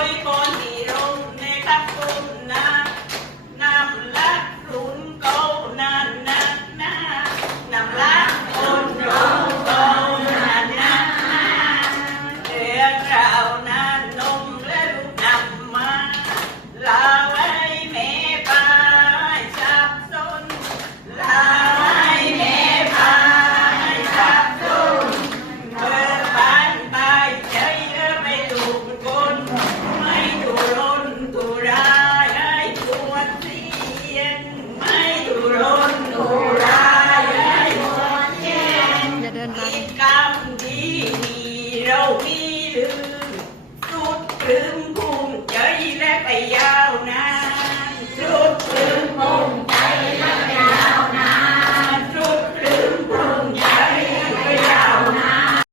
കോരിക്കോൻ നീരോ നേട്ടത്തുന്ന เรามีหรือสุดถึงภูมิใจและไปยา